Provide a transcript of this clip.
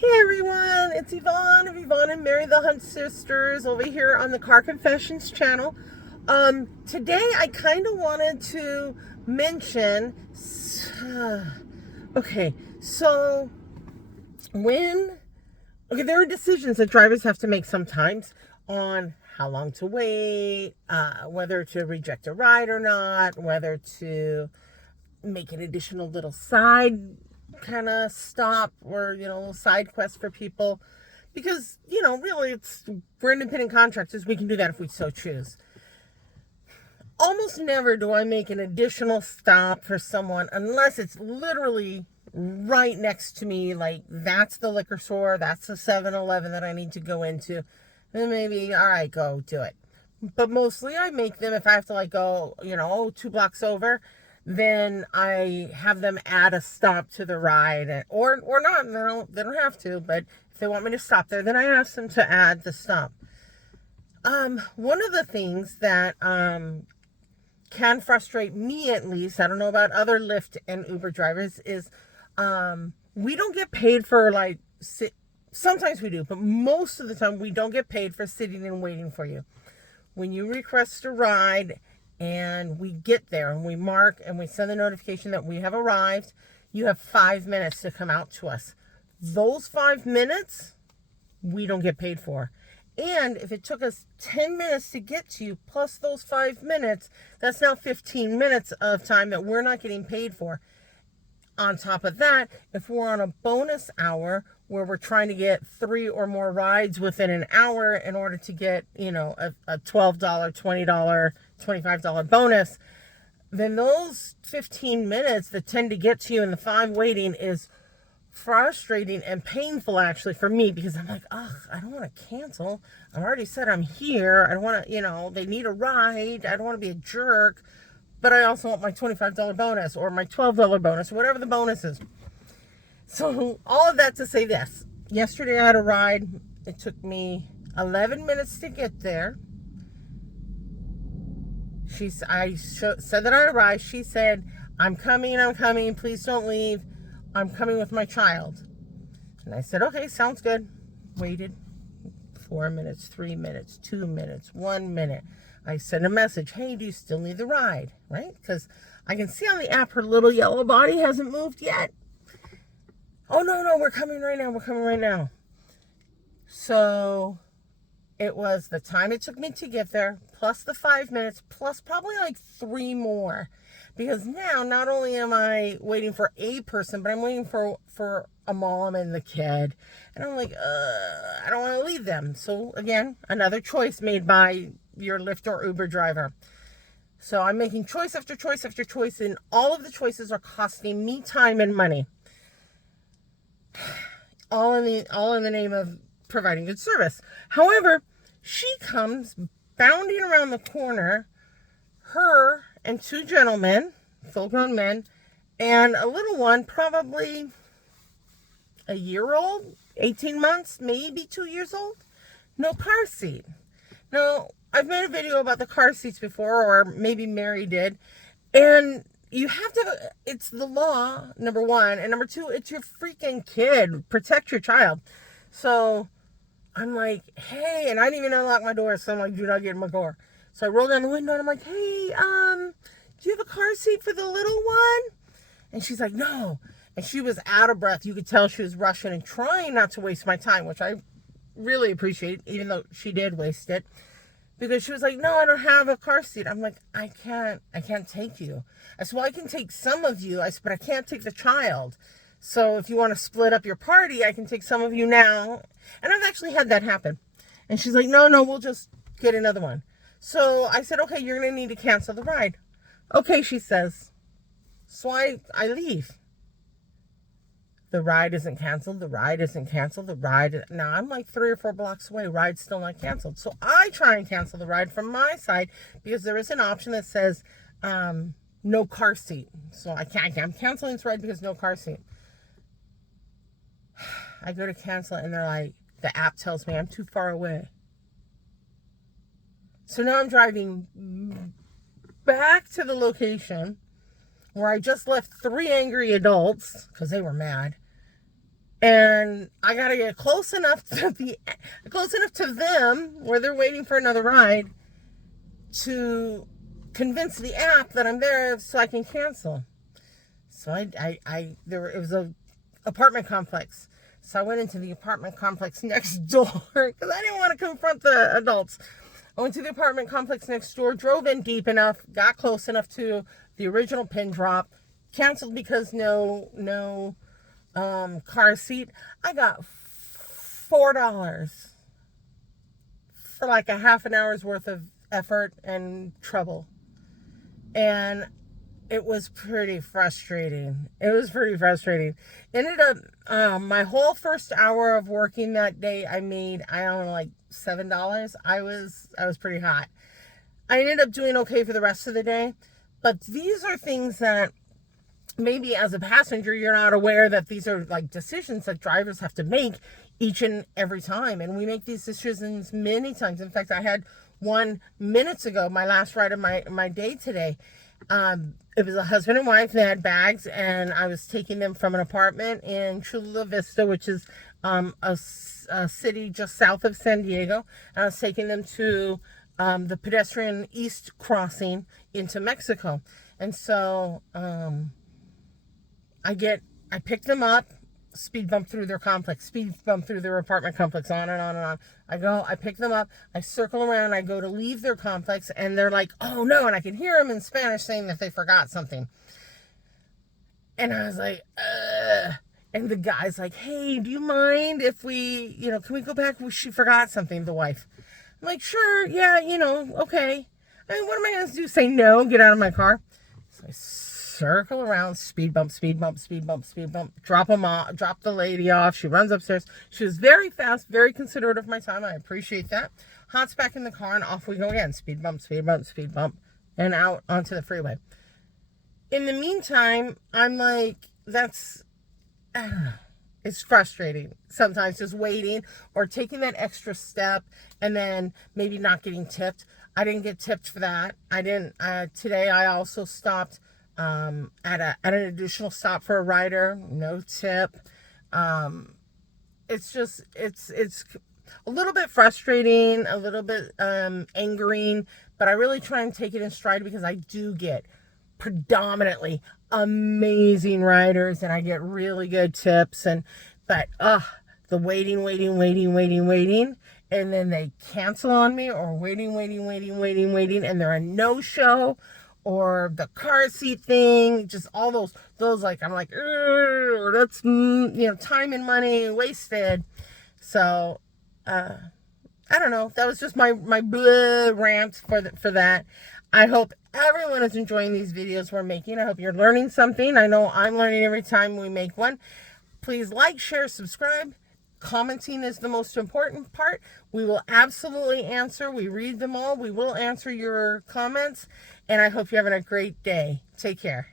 Hey everyone, it's Yvonne of Yvonne and Mary the Hunt Sisters over here on the Car Confessions channel. Today I kind of wanted to mention, okay, so there are decisions that drivers have to make sometimes on how long to wait, whether to reject a ride or not, whether to make an additional little side kind of stop or side quest for people, because really we're independent contractors. We can do that if we so choose. Almost never do I make an additional stop for someone unless it's literally right next to me, like that's the liquor store, that's the 7-Eleven that I need to go into. Then maybe, all right, go do it. But mostly I make them, if I have to go 2 blocks over, then I have them add a stop to the ride, or not. They don't have to, but if they want me to stop there, then I ask them to add the stop. One of the things that can frustrate me, at least, I don't know about other Lyft and Uber drivers, is we don't get paid for sometimes we do, but most of the time we don't get paid for sitting and waiting for you. When you request a ride and we get there and we mark and we send the notification that we have arrived, you have 5 minutes to come out to us. Those 5 minutes, we don't get paid for. And if it took us 10 minutes to get to you, plus those 5 minutes, that's now 15 minutes of time that we're not getting paid for. On top of that, if we're on a bonus hour where we're trying to get 3 or more rides within an hour in order to get, a $12, $20, $25 bonus, then those 15 minutes, the 10 to get to you and the 5 waiting, is frustrating and painful actually for me, because I'm like, I don't want to cancel. I already said I'm here. I don't want to, they need a ride. I don't want to be a jerk. But I also want my $25 bonus or my $12 bonus, or whatever the bonus is. So all of that to say this. Yesterday I had a ride. It took me 11 minutes to get there. I said that I arrived. She said, I'm coming. Please don't leave. I'm coming with my child. And I said, okay, sounds good. Waited 4 minutes, 3 minutes, 2 minutes, 1 minute. I sent a message, hey, do you still need the ride? Right? Because I can see on the app her little yellow body hasn't moved yet. Oh, no, we're coming right now. So it was the time it took me to get there, plus the 5 minutes, plus probably 3 more. Because now, not only am I waiting for a person, but I'm waiting for a mom and the kid. And I'm like, I don't want to leave them. So again, another choice made by your Lyft or Uber driver. So I'm making choice after choice after choice, and all of the choices are costing me time and money. All in the name of providing good service. However, she comes bounding around the corner, her and 2 gentlemen, full-grown men, and a little one, probably a year old, 18 months, maybe 2 years old, no car seat. Now, I've made a video about the car seats before, or maybe Mary did, and you have to, it's the law, number 1, and number 2, it's your freaking kid. Protect your child. So I'm like, hey, and I didn't even unlock my door, so I'm like, do not get in my car. So I roll down the window and I'm like, hey, do you have a car seat for the little one? And she's like, no. And she was out of breath. You could tell she was rushing and trying not to waste my time, which I really appreciate, even though she did waste it. Because she was like, no, I don't have a car seat. I'm like, I can't take you. I said, well, I can take some of you. I said, but I can't take the child. So if you want to split up your party, I can take some of you now. And I've actually had that happen. And she's like, no, we'll just get another one. So I said, okay, you're going to need to cancel the ride. Okay, she says. So I leave. The ride isn't canceled. Now I'm 3 or 4 blocks away. Ride's still not canceled. So I try and cancel the ride from my side, because there is an option that says no car seat. So I'm canceling this ride because no car seat. I go to cancel it and they're like, the app tells me I'm too far away. So now I'm driving back to the location where I just left 3 angry adults, because they were mad, And I gotta get close enough to them where they're waiting for another ride to convince the app that I'm there so I can cancel. So it was a apartment complex. So I went into the apartment complex next door because I didn't want to confront the adults. I went to the apartment complex next door, drove in deep enough, got close enough to the original pin drop, canceled because no car seat. I got $4 for like a half an hour's worth of effort and trouble. And it was pretty frustrating. Ended up, my whole first hour of working that day, I made, I don't know, like $7. I was pretty hot. I ended up doing okay for the rest of the day. But these are things that maybe as a passenger, you're not aware that these are like decisions that drivers have to make each and every time. And we make these decisions many times. In fact, I had one minutes ago, my last ride of my day today. It was a husband and wife. They had bags, and I was taking them from an apartment in Chula Vista, which is a city just south of San Diego. And I was taking them to the pedestrian east crossing into Mexico. And so I pick them up, speed bump through their complex, speed bump through their apartment complex, on and on and on. I pick them up, I circle around, I go to leave their complex, and they're like, oh no, and I can hear them in Spanish saying that they forgot something. And I was like, and the guy's like, hey, do you mind if we, can we go back? She forgot something, the wife. I'm like, sure, yeah, okay. I mean, what am I going to do? Say no, get out of my car? So I circle around, speed bump, speed bump, speed bump, speed bump, drop the lady off. She runs upstairs. She was very fast, very considerate of my time. I appreciate that. Hops back in the car, and off we go again. Speed bump, speed bump, speed bump, and out onto the freeway. In the meantime, I'm like, it's frustrating sometimes, just waiting or taking that extra step and then maybe not getting tipped. I didn't get tipped for that. Today I also stopped at an additional stop for a rider, no tip. It's a little bit frustrating, a little bit angering, but I really try and take it in stride because I do get predominantly amazing riders and I get really good tips, but the waiting, and then they cancel on me, or waiting, and they're a no-show, or the car seat thing, just all those like, I'm like, that's time and money wasted. So I don't know, that was just my rant for that. I hope everyone is enjoying these videos we're making. I hope you're learning something. I know I'm learning every time we make one. Please like, share, subscribe. Commenting is the most important part. We will absolutely answer. We read them all. We will answer your comments. And I hope you're having a great day. Take care.